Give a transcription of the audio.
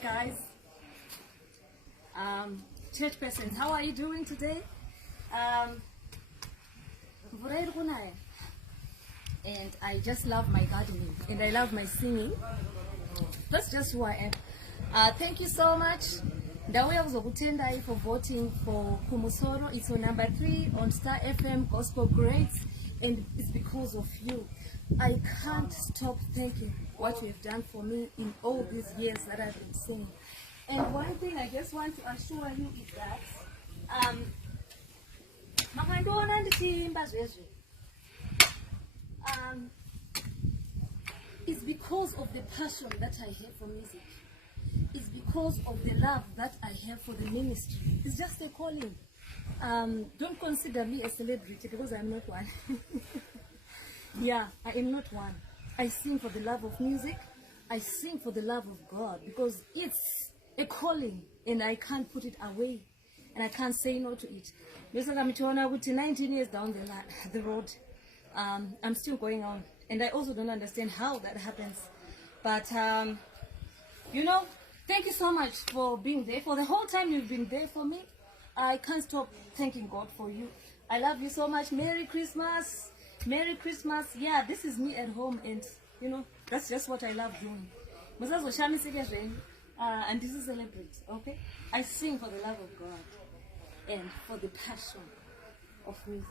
Hi guys, church persons, how are you doing today? And I just love my gardening and I love my singing. That's just who I am. Thank you so much. Ndauya kuzokutendai for voting for Kumusoro. It's on number 3 on Star FM Gospel Greats, and it's because of you. I can't stop thanking what you have done for me in all these years that I've been singing. And one thing I just want to assure you is that it's because of the passion that I have for music. It's because of the love that I have for the ministry. It's just a calling. Don't consider me a celebrity because I'm not one. Yeah, I am not one. I sing for the love of music. I sing for the love of God because it's a calling and I can't put it away and I can't say no to it. 19 years down the road, I'm still going on, and I also don't understand how that happens. But you know, thank you so much for being there. For the whole time you've been there for me, I can't stop thanking God for you. I love you so much. Merry Christmas. Merry Christmas. Yeah, this is me at home, and you know, that's just what I love doing. And this is celebrate, okay? I sing for the love of God and for the passion of music.